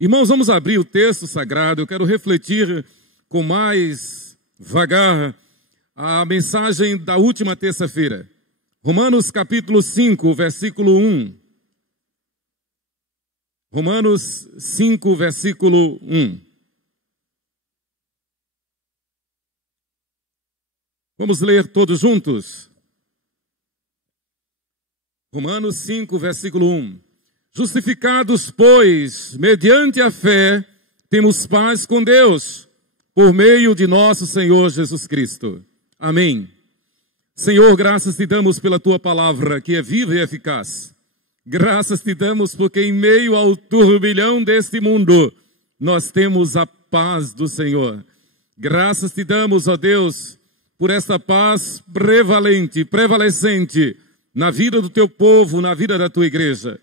Irmãos, vamos abrir o texto sagrado. Eu quero refletir com mais vagar a mensagem da última terça-feira. Romanos capítulo 5, versículo 1. Romanos 5, versículo 1. Vamos ler todos juntos? Romanos 5, versículo 1. Justificados, pois, mediante a fé, temos paz com Deus, por meio de nosso Senhor Jesus Cristo. Amém. Senhor, graças te damos pela tua palavra, que é viva e eficaz. Graças te damos porque em meio ao turbilhão deste mundo, nós temos a paz do Senhor. Graças te damos, ó Deus, por esta paz prevalecente na vida do teu povo, na vida da tua igreja.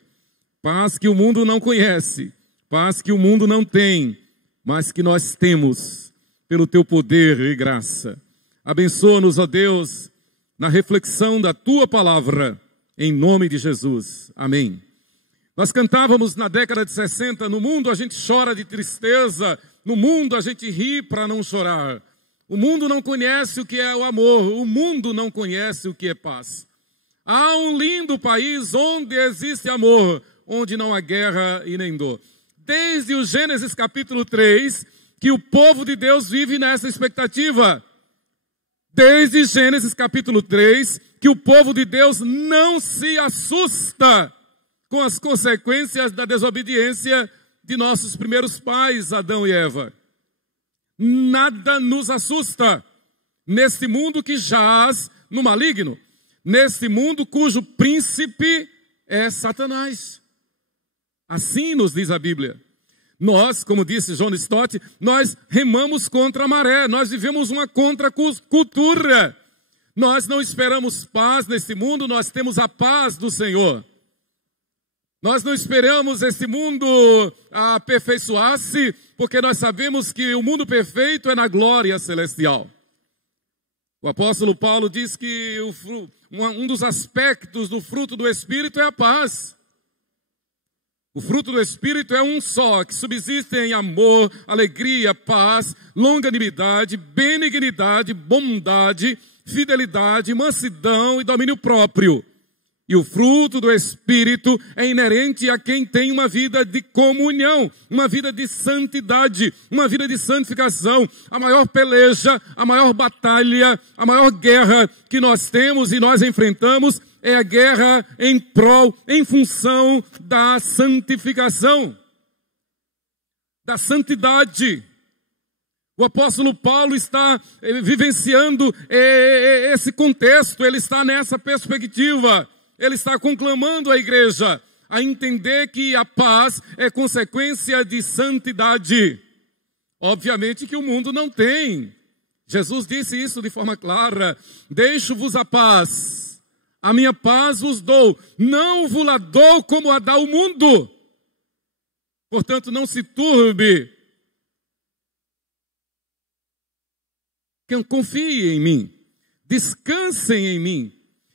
Paz que o mundo não conhece, paz que o mundo não tem, mas que nós temos pelo teu poder e graça. Abençoa-nos, ó Deus, na reflexão da tua palavra, em nome de Jesus. Amém. Nós cantávamos na década de 60, no mundo a gente chora de tristeza, no mundo a gente ri para não chorar. O mundo não conhece o que é o amor, o mundo não conhece o que é paz. Há um lindo país onde existe amor, onde não há guerra e nem dor. Desde o Gênesis capítulo 3, que o povo de Deus vive nessa expectativa. Desde Gênesis capítulo 3, que o povo de Deus não se assusta com as consequências da desobediência de nossos primeiros pais, Adão e Eva. Nada nos assusta neste mundo que jaz no maligno, neste mundo cujo príncipe é Satanás. Assim nos diz a Bíblia. Nós, como disse John Stott, nós remamos contra a maré, nós vivemos uma contracultura. Nós não esperamos paz neste mundo, nós temos a paz do Senhor. Nós não esperamos esse mundo aperfeiçoar-se, porque nós sabemos que o mundo perfeito é na glória celestial. O apóstolo Paulo diz que um dos aspectos do fruto do Espírito é a paz. O fruto do Espírito é um só, que subsiste em amor, alegria, paz, longanimidade, benignidade, bondade, fidelidade, mansidão e domínio próprio. E o fruto do Espírito é inerente a quem tem uma vida de comunhão, uma vida de santidade, uma vida de santificação. A maior peleja, a maior batalha, a maior guerra que nós temos e nós enfrentamos é a guerra em prol, em função da santificação, da santidade. O apóstolo Paulo está vivenciando esse contexto, ele está nessa perspectiva. Ele está conclamando a igreja a entender que a paz é consequência de santidade. Obviamente que o mundo não tem. Jesus disse isso de forma clara: deixo-vos a paz. A minha paz vos dou, não vos la dou como a dá o mundo. Portanto, não se turbe. Confiem em mim, descansem em mim.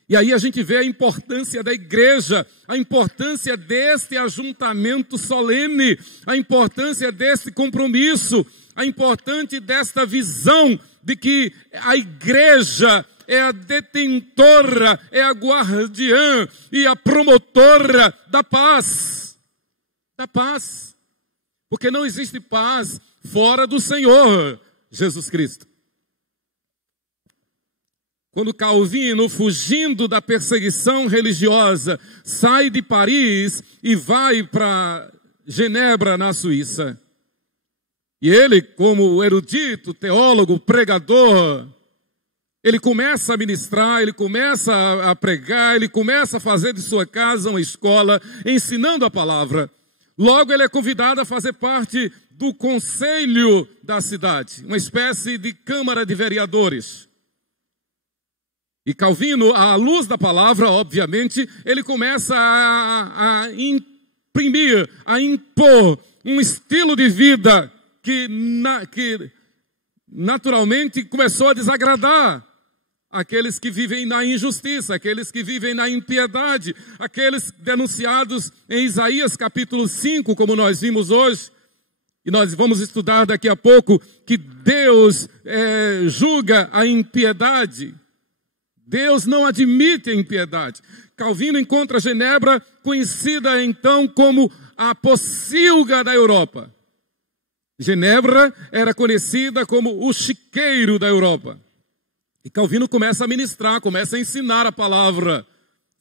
E aí a gente vê a importância da igreja, a importância deste ajuntamento solene, a importância deste compromisso, a importância desta visão de que a igreja é a detentora, é a guardiã e a promotora da paz. Da paz. Porque não existe paz fora do Senhor Jesus Cristo. Quando Calvino, fugindo da perseguição religiosa, sai de Paris e vai para Genebra, na Suíça. E ele, como erudito, teólogo, pregador, ele começa a ministrar, ele começa a pregar, ele começa a fazer de sua casa uma escola, ensinando a palavra. Logo ele é convidado a fazer parte do conselho da cidade, uma espécie de câmara de vereadores. E Calvino, à luz da palavra, obviamente, ele começa a imprimir, a impor um estilo de vida que naturalmente começou a desagradar aqueles que vivem na injustiça, aqueles que vivem na impiedade, aqueles denunciados em Isaías capítulo 5, como nós vimos hoje, E nós vamos estudar daqui a pouco que Deus julga a impiedade. Deus não admite a impiedade. Calvino encontra Genebra, conhecida então como a pocilga da Europa. Genebra era conhecida como o chiqueiro da Europa. E Calvino começa a ministrar, começa a ensinar a palavra.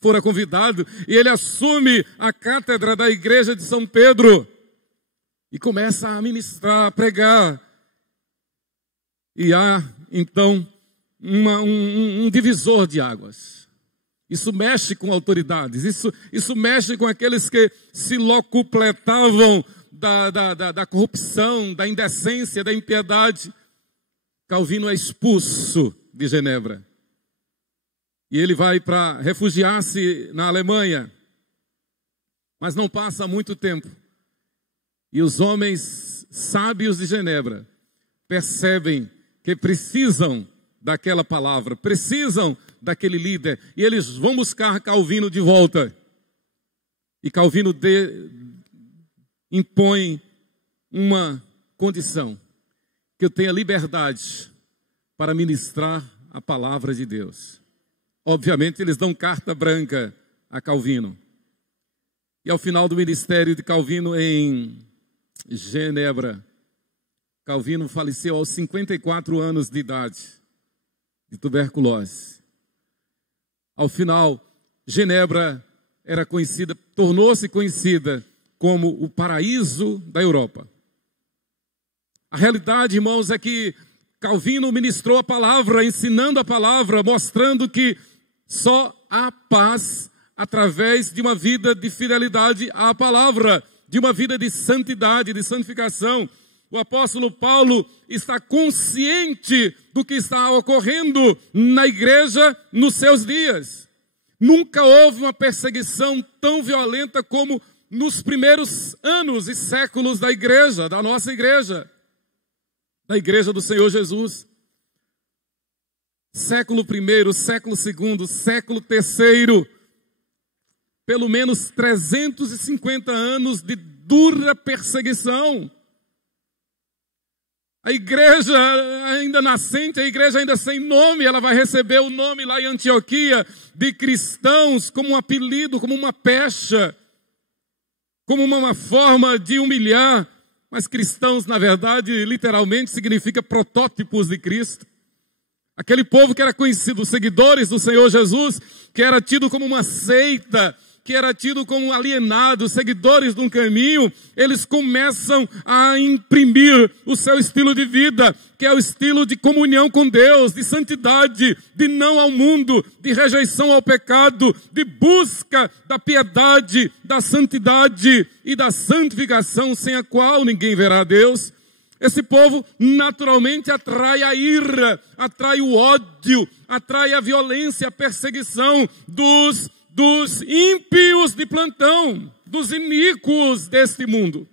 Fora convidado e ele assume a cátedra da igreja de São Pedro. E começa a ministrar, a pregar. E há então um divisor de águas. Isso mexe com autoridades, isso mexe com aqueles que se locupletavam da corrupção, da indecência, da impiedade. Calvino é expulso de Genebra. E ele vai para refugiar-se na Alemanha. Mas não passa muito tempo. E os homens sábios de Genebra percebem que precisam daquela palavra, precisam daquele líder. E eles vão buscar Calvino de volta. E Calvino impõe uma condição: que eu tenha liberdade para ministrar a palavra de Deus. Obviamente eles dão carta branca a Calvino. E ao final do ministério de Calvino em Genebra, Calvino faleceu aos 54 anos de idade, de tuberculose. Ao final, Genebra era conhecida, tornou-se conhecida como o paraíso da Europa. A realidade, irmãos, é que Calvino ministrou a palavra, ensinando a palavra, mostrando que só há paz através de uma vida de fidelidade à palavra, de uma vida de santidade, de santificação. O apóstolo Paulo está consciente do que está ocorrendo na igreja nos seus dias. Nunca houve uma perseguição tão violenta como nos primeiros anos e séculos da igreja, da nossa igreja, da igreja do Senhor Jesus. Século I, século II, século III, pelo menos 350 anos de dura perseguição. A igreja ainda nascente, a igreja ainda sem nome, ela vai receber o nome lá em Antioquia de cristãos como um apelido, como uma pecha, como uma forma de humilhar. Mas cristãos, na verdade, literalmente significa protótipos de Cristo. Aquele povo que era conhecido, os seguidores do Senhor Jesus, que era tido como uma seita, que era tido como alienados, seguidores de um caminho, eles começam a imprimir o seu estilo de vida, que é o estilo de comunhão com Deus, de santidade, de não ao mundo, de rejeição ao pecado, de busca da piedade, da santidade e da santificação, sem a qual ninguém verá a Deus. Esse povo naturalmente atrai a ira, atrai o ódio, atrai a violência, a perseguição dos ímpios de plantão, dos iníquos deste mundo.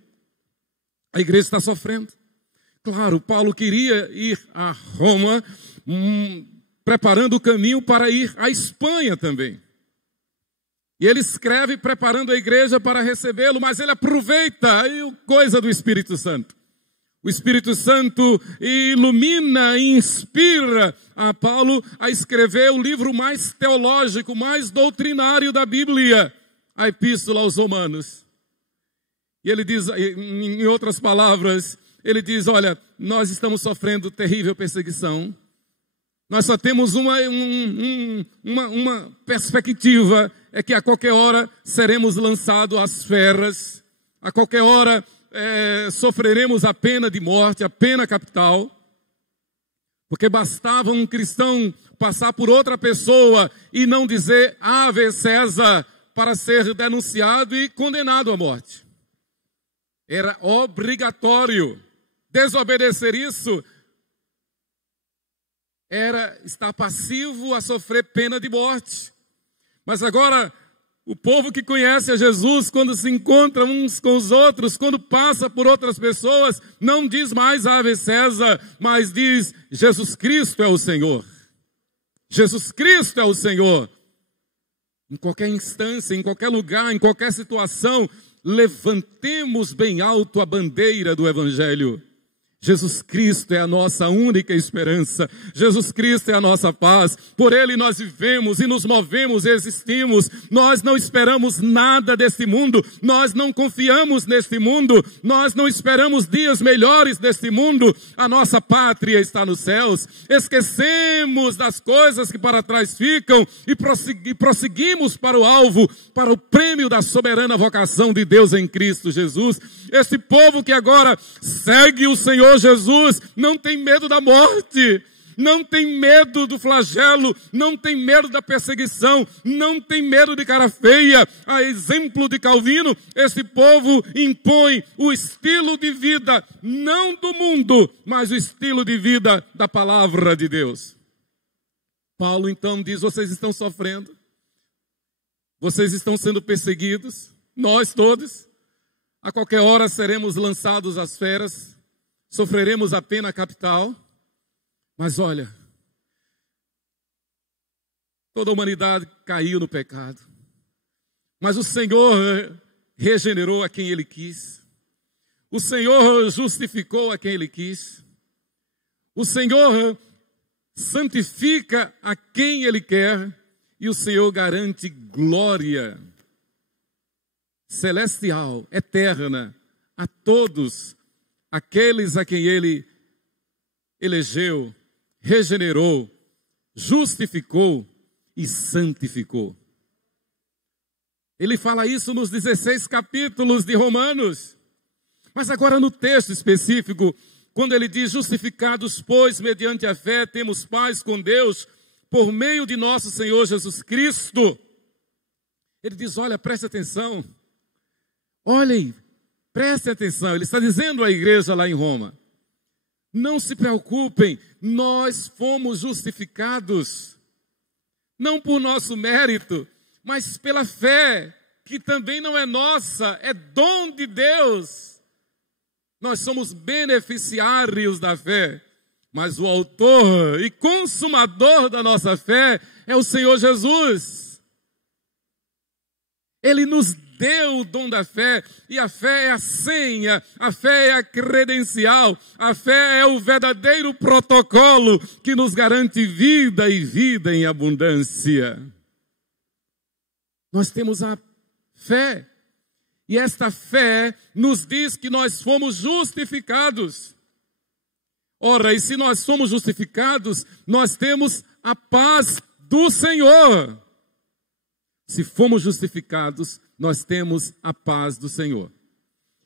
A igreja está sofrendo. Claro, Paulo queria ir a Roma, preparando o caminho para ir à Espanha também. E ele escreve preparando a igreja para recebê-lo, mas ele aproveita coisa do Espírito Santo. O Espírito Santo ilumina e inspira a Paulo a escrever o livro mais teológico, mais doutrinário da Bíblia, a Epístola aos Romanos. E ele diz, em outras palavras, ele diz: olha, nós estamos sofrendo terrível perseguição. Nós só temos uma perspectiva, é que a qualquer hora seremos lançados às feras, a qualquer hora sofreremos a pena de morte, a pena capital, porque bastava um cristão passar por outra pessoa e não dizer Ave César para ser denunciado e condenado à morte. Era obrigatório. Desobedecer isso era estar passivo a sofrer pena de morte. Mas agora, o povo que conhece a Jesus, quando se encontra uns com os outros, quando passa por outras pessoas, não diz mais Ave César, mas diz Jesus Cristo é o Senhor. Jesus Cristo é o Senhor. Em qualquer instância, em qualquer lugar, em qualquer situação, levantemos bem alto a bandeira do Evangelho. Jesus Cristo é a nossa única esperança. Jesus Cristo é a nossa paz. Por Ele nós vivemos e nos movemos e existimos. Nós não esperamos nada deste mundo. Nós não confiamos neste mundo. Nós não esperamos dias melhores deste mundo. A nossa pátria está nos céus. Esquecemos das coisas que para trás ficam e prosseguimos para o alvo, para o prêmio da soberana vocação de Deus em Cristo Jesus. Este povo que agora segue o Senhor Jesus não tem medo da morte, não tem medo do flagelo, não tem medo da perseguição, não tem medo de cara feia. A exemplo de Calvino, esse povo impõe o estilo de vida, não do mundo, mas o estilo de vida da palavra de Deus. Paulo então diz: vocês estão sofrendo, vocês estão sendo perseguidos, nós todos, a qualquer hora seremos lançados às feras, sofreremos a pena capital, mas olha, toda a humanidade caiu no pecado, mas o Senhor regenerou a quem Ele quis, o Senhor justificou a quem Ele quis, o Senhor santifica a quem Ele quer, e o Senhor garante glória celestial, eterna, a todos aqueles a quem Ele elegeu, regenerou, justificou e santificou. Ele fala isso nos 16 capítulos de Romanos. Mas agora no texto específico, quando ele diz: justificados, pois, mediante a fé, temos paz com Deus, por meio de nosso Senhor Jesus Cristo. Ele diz: olha, preste atenção. Olhem, prestem atenção. Ele está dizendo à igreja lá em Roma: não se preocupem, nós fomos justificados, não por nosso mérito, mas pela fé, que também não é nossa, é dom de Deus. Nós somos beneficiários da fé, mas o autor e consumador da nossa fé é o Senhor Jesus. Ele nos deu o dom da fé, e a fé é a senha, a fé é a credencial, a fé é o verdadeiro protocolo que nos garante vida e vida em abundância. Nós temos a fé, e esta fé nos diz que nós fomos justificados. Ora, e se nós somos justificados, nós temos a paz do Senhor. Se fomos justificados, nós temos a paz do Senhor.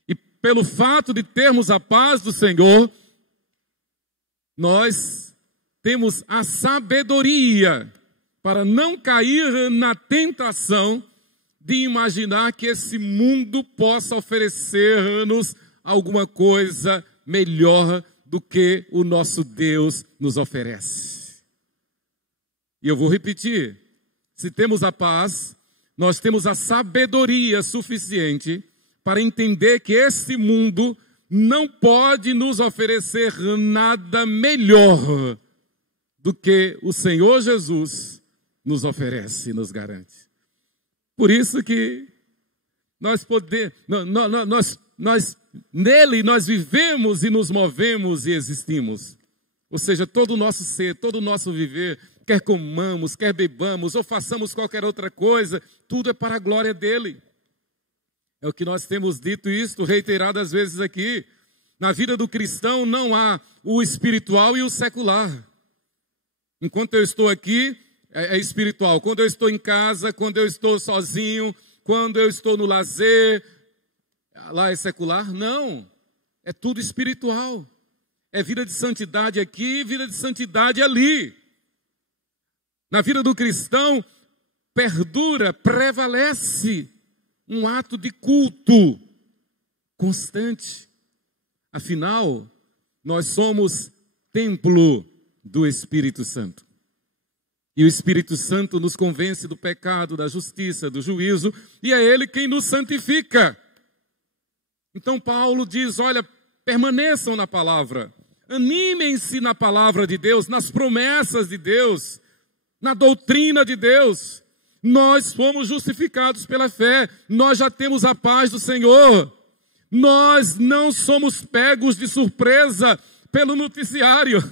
E pelo fato de termos a paz do Senhor, nós temos a sabedoria para não cair na tentação de imaginar que esse mundo possa oferecer-nos alguma coisa melhor do que o nosso Deus nos oferece. E eu vou repetir: se temos a paz, nós temos a sabedoria suficiente para entender que esse mundo não pode nos oferecer nada melhor do que o Senhor Jesus nos oferece e nos garante. Por isso que nele nós vivemos e nos movemos e existimos. Ou seja, todo o nosso ser, todo o nosso viver, quer comamos, quer bebamos ou façamos qualquer outra coisa, tudo é para a glória dele. É o que nós temos dito isto reiteradas vezes aqui. Na vida do cristão não há o espiritual e o secular. Enquanto eu estou aqui, é espiritual. Quando eu estou em casa, quando eu estou sozinho, quando eu estou no lazer, lá é secular? Não, é tudo espiritual. É vida de santidade aqui, vida de santidade ali. Na vida do cristão, perdura, prevalece um ato de culto constante. Afinal, nós somos templo do Espírito Santo. E o Espírito Santo nos convence do pecado, da justiça, do juízo, e é Ele quem nos santifica. Então Paulo diz: olha, permaneçam na palavra, animem-se na palavra de Deus, nas promessas de Deus, na doutrina de Deus. Nós fomos justificados pela fé. Nós já temos a paz do Senhor. Nós não somos pegos de surpresa pelo noticiário.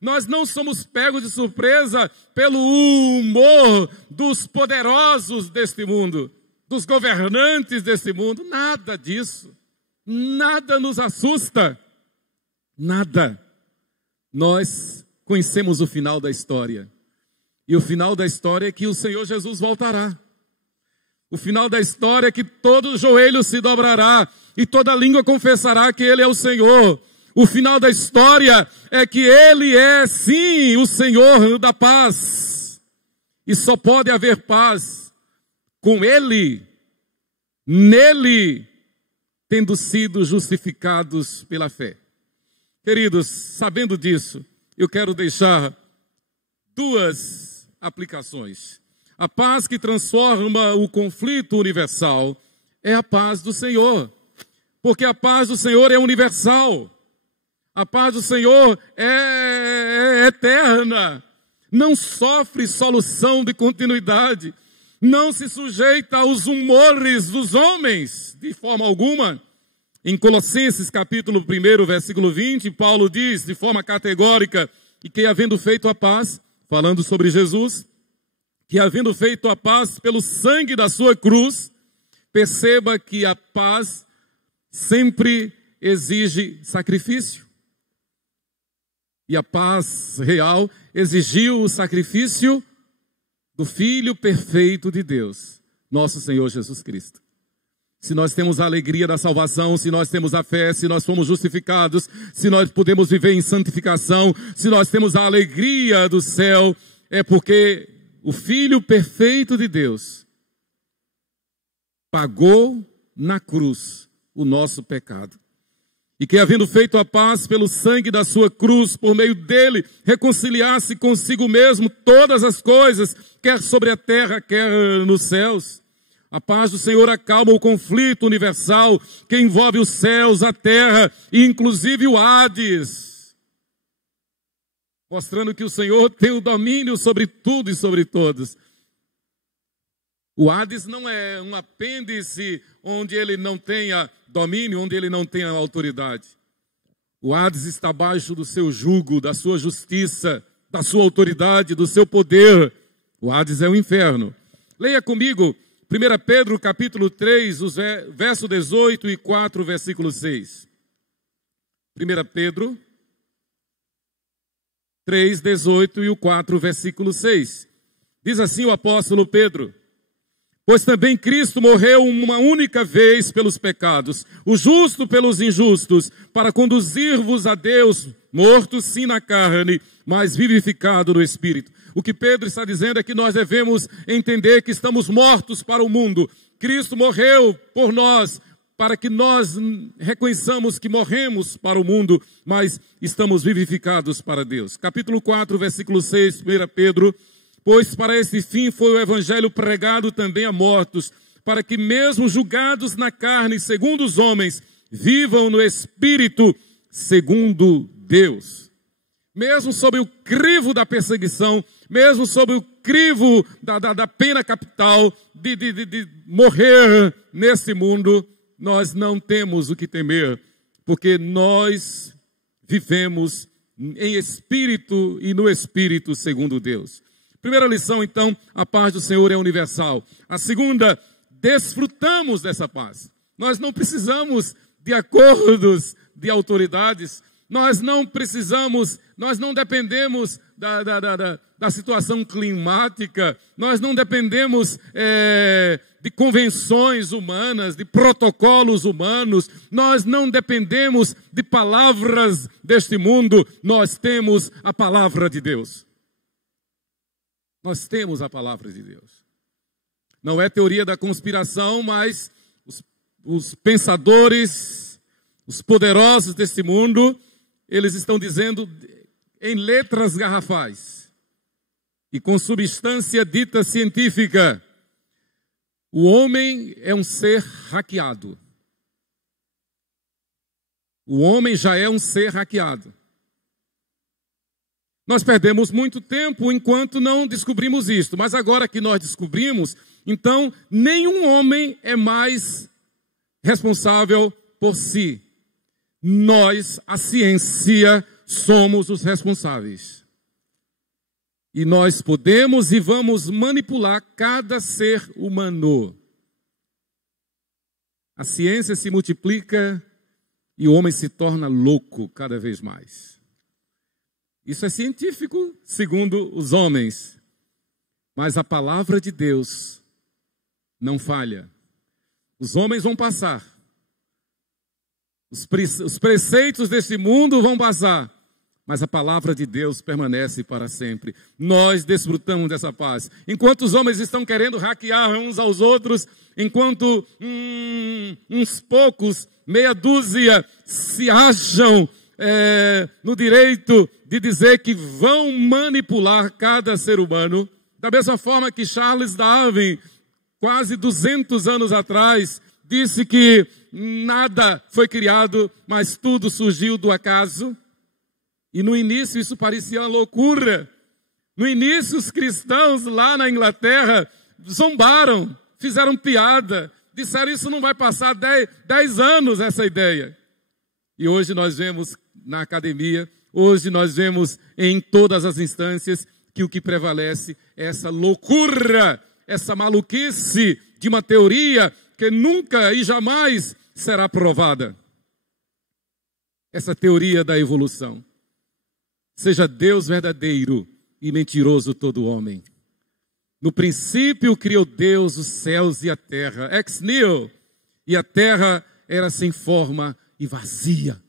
Nós não somos pegos de surpresa pelo humor dos poderosos deste mundo, dos governantes deste mundo. Nada disso. Nada nos assusta. Nada. Nós conhecemos o final da história. E o final da história é que o Senhor Jesus voltará. O final da história é que todo joelho se dobrará e toda língua confessará que Ele é o Senhor. O final da história é que Ele é, sim, o Senhor da paz. E só pode haver paz com Ele, nele, tendo sido justificados pela fé. Queridos, sabendo disso, eu quero deixar duas aplicações. A paz que transforma o conflito universal é a paz do Senhor. Porque a paz do Senhor é universal. A paz do Senhor é eterna. Não sofre solução de continuidade. Não se sujeita aos humores dos homens, de forma alguma. Em Colossenses capítulo 1, versículo 20, Paulo diz de forma categórica que havendo feito a paz, falando sobre Jesus, que havendo feito a paz pelo sangue da sua cruz, perceba que a paz sempre exige sacrifício. E a paz real exigiu o sacrifício do Filho perfeito de Deus, nosso Senhor Jesus Cristo. Se nós temos a alegria da salvação, se nós temos a fé, se nós fomos justificados, se nós podemos viver em santificação, se nós temos a alegria do céu, é porque o Filho perfeito de Deus pagou na cruz o nosso pecado. E que, havendo feito a paz pelo sangue da sua cruz, por meio dele, reconciliasse consigo mesmo todas as coisas, quer sobre a terra, quer nos céus. A paz do Senhor acalma o conflito universal que envolve os céus, a terra e inclusive o Hades. Mostrando que o Senhor tem o domínio sobre tudo e sobre todos. O Hades não é um apêndice onde ele não tenha domínio, onde ele não tenha autoridade. O Hades está abaixo do seu jugo, da sua justiça, da sua autoridade, do seu poder. O Hades é o inferno. Leia comigo 1 Pedro capítulo 3, verso 18 e 4, versículo 6. 1 Pedro 3, 18 e o 4, versículo 6. Diz assim o apóstolo Pedro: pois também Cristo morreu uma única vez pelos pecados, o justo pelos injustos, para conduzir-vos a Deus, mortos sim na carne, mas vivificado no Espírito. O que Pedro está dizendo é que nós devemos entender que estamos mortos para o mundo. Cristo morreu por nós, para que nós reconheçamos que morremos para o mundo, mas estamos vivificados para Deus. Capítulo 4, versículo 6, 1 Pedro: pois para esse fim foi o evangelho pregado também a mortos, para que mesmo julgados na carne, segundo os homens, vivam no Espírito, segundo Deus. Mesmo sob o crivo da perseguição, mesmo sob o crivo da pena capital, de morrer nesse mundo, nós não temos o que temer, porque nós vivemos em Espírito e no Espírito segundo Deus. Primeira lição, então, a paz do Senhor é universal. A segunda, desfrutamos dessa paz. Nós não precisamos de acordos de autoridades, nós não dependemos da situação climática, nós não dependemos de convenções humanas, de protocolos humanos, nós não dependemos de palavras deste mundo, nós temos a palavra de Deus. Nós temos a palavra de Deus. Não é teoria da conspiração, mas os pensadores, os poderosos deste mundo, eles estão dizendo em letras garrafais e com substância dita científica: o homem é um ser hackeado. O homem já é um ser hackeado. Nós perdemos muito tempo enquanto não descobrimos isto. Mas agora que nós descobrimos, então nenhum homem é mais responsável por si. Nós, a ciência, somos os responsáveis. E nós podemos e vamos manipular cada ser humano. A ciência se multiplica e o homem se torna louco cada vez mais. Isso é científico, segundo os homens. Mas a palavra de Deus não falha. Os homens vão passar. Os preceitos deste mundo vão passar. Mas a palavra de Deus permanece para sempre. Nós desfrutamos dessa paz. Enquanto os homens estão querendo hackear uns aos outros, enquanto uns poucos, meia dúzia, se acham no direito de dizer que vão manipular cada ser humano, da mesma forma que Charles Darwin, quase 200 anos atrás, disse que nada foi criado, mas tudo surgiu do acaso. E no início isso parecia uma loucura. No início os cristãos lá na Inglaterra zombaram, fizeram piada, disseram isso não vai passar 10 anos essa ideia. E hoje nós vemos na academia, hoje nós vemos em todas as instâncias que o que prevalece é essa loucura, essa maluquice de uma teoria que nunca e jamais será provada. Essa teoria da evolução. Seja Deus verdadeiro e mentiroso todo homem. No princípio criou Deus os céus e a terra, ex nihilo, e a terra era sem forma e vazia.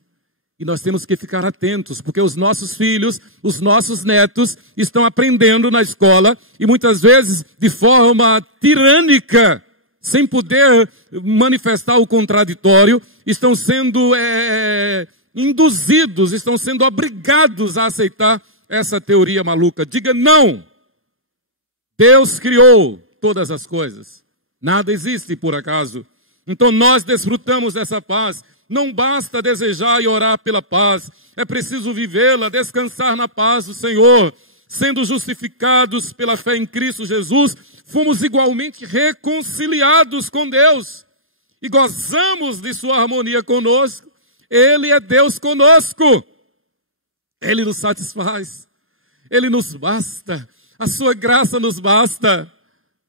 E nós temos que ficar atentos, porque os nossos filhos, os nossos netos estão aprendendo na escola e muitas vezes de forma tirânica, sem poder manifestar o contraditório, estão sendo induzidos, estão sendo obrigados a aceitar essa teoria maluca. Diga não! Deus criou todas as coisas. Nada existe por acaso. Então nós desfrutamos dessa paz. Não basta desejar e orar pela paz. É preciso vivê-la, descansar na paz do Senhor. Sendo justificados pela fé em Cristo Jesus, fomos igualmente reconciliados com Deus. E gozamos de sua harmonia conosco. Ele é Deus conosco. Ele nos satisfaz. Ele nos basta. A sua graça nos basta.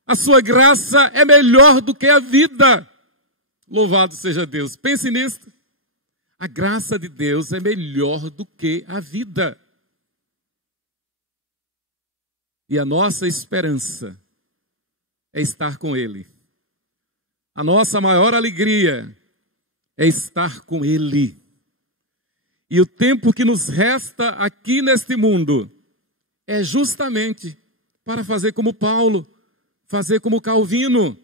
A sua graça é melhor do que a vida. Louvado seja Deus. Pense nisto. A graça de Deus é melhor do que a vida. E a nossa esperança é estar com Ele. A nossa maior alegria é estar com Ele. E o tempo que nos resta aqui neste mundo é justamente para fazer como Paulo, fazer como Calvino,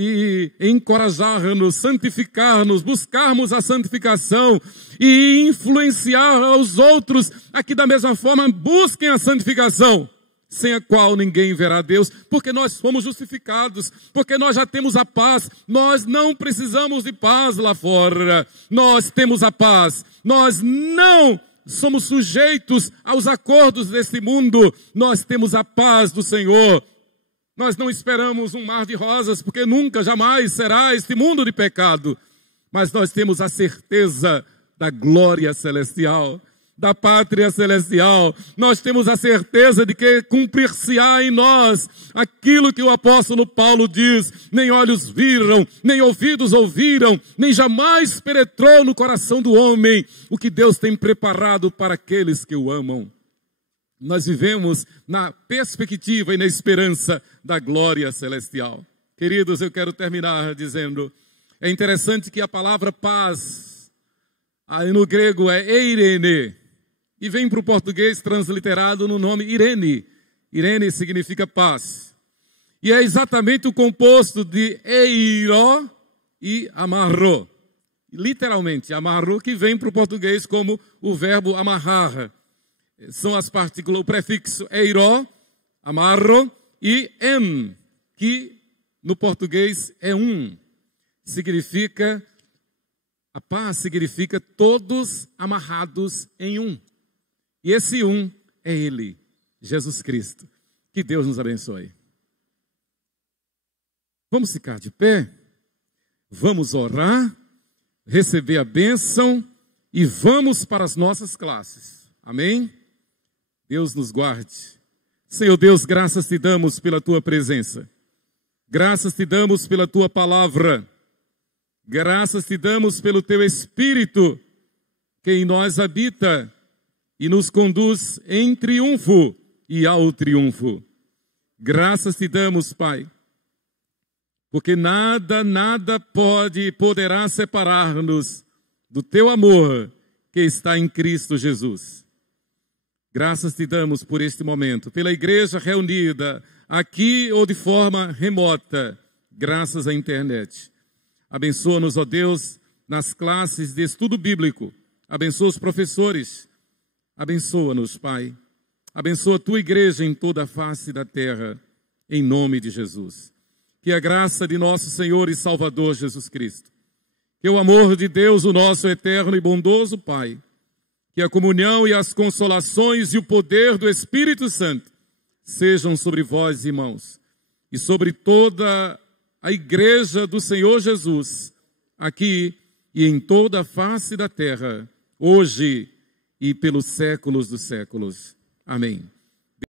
e encorajar-nos, santificar-nos, buscarmos a santificação e influenciar aos outros a que da mesma forma busquem a santificação, sem a qual ninguém verá Deus, porque nós fomos justificados, porque nós já temos a paz, nós não precisamos de paz lá fora, nós temos a paz, nós não somos sujeitos aos acordos deste mundo, nós temos a paz do Senhor. Nós não esperamos um mar de rosas, porque nunca, jamais será este mundo de pecado. Mas nós temos a certeza da glória celestial, da pátria celestial. Nós temos a certeza de que cumprir-se-á em nós aquilo que o apóstolo Paulo diz: nem olhos viram, nem ouvidos ouviram, nem jamais penetrou no coração do homem o que Deus tem preparado para aqueles que o amam. Nós vivemos na perspectiva e na esperança da glória celestial. Queridos, eu quero terminar dizendo, é interessante que a palavra paz, aí no grego é eirene, e vem para o português transliterado no nome Irene. Irene significa paz. E é exatamente o composto de eiro e amarro. Literalmente, amarro, que vem para o português como o verbo amarrar. São as partículas, o prefixo eiro, amarro, e em, que no português é um. Significa, a paz significa todos amarrados em um. E esse um é Ele, Jesus Cristo. Que Deus nos abençoe. Vamos ficar de pé, vamos orar, receber a bênção e vamos para as nossas classes. Amém? Deus nos guarde. Senhor Deus, graças te damos pela tua presença. Graças te damos pela tua palavra. Graças te damos pelo teu Espírito, que em nós habita e nos conduz em triunfo e ao triunfo. Graças te damos, Pai, porque nada poderá separar-nos do teu amor que está em Cristo Jesus. Graças te damos por este momento, pela igreja reunida aqui ou de forma remota, graças à internet. Abençoa-nos, ó Deus, nas classes de estudo bíblico. Abençoa os professores. Abençoa-nos, Pai. Abençoa a tua igreja em toda a face da terra, em nome de Jesus. Que a graça de nosso Senhor e Salvador Jesus Cristo, que o amor de Deus, o nosso eterno e bondoso Pai, que a comunhão e as consolações e o poder do Espírito Santo sejam sobre vós, irmãos, e sobre toda a igreja do Senhor Jesus, aqui e em toda a face da terra, hoje e pelos séculos dos séculos. Amém.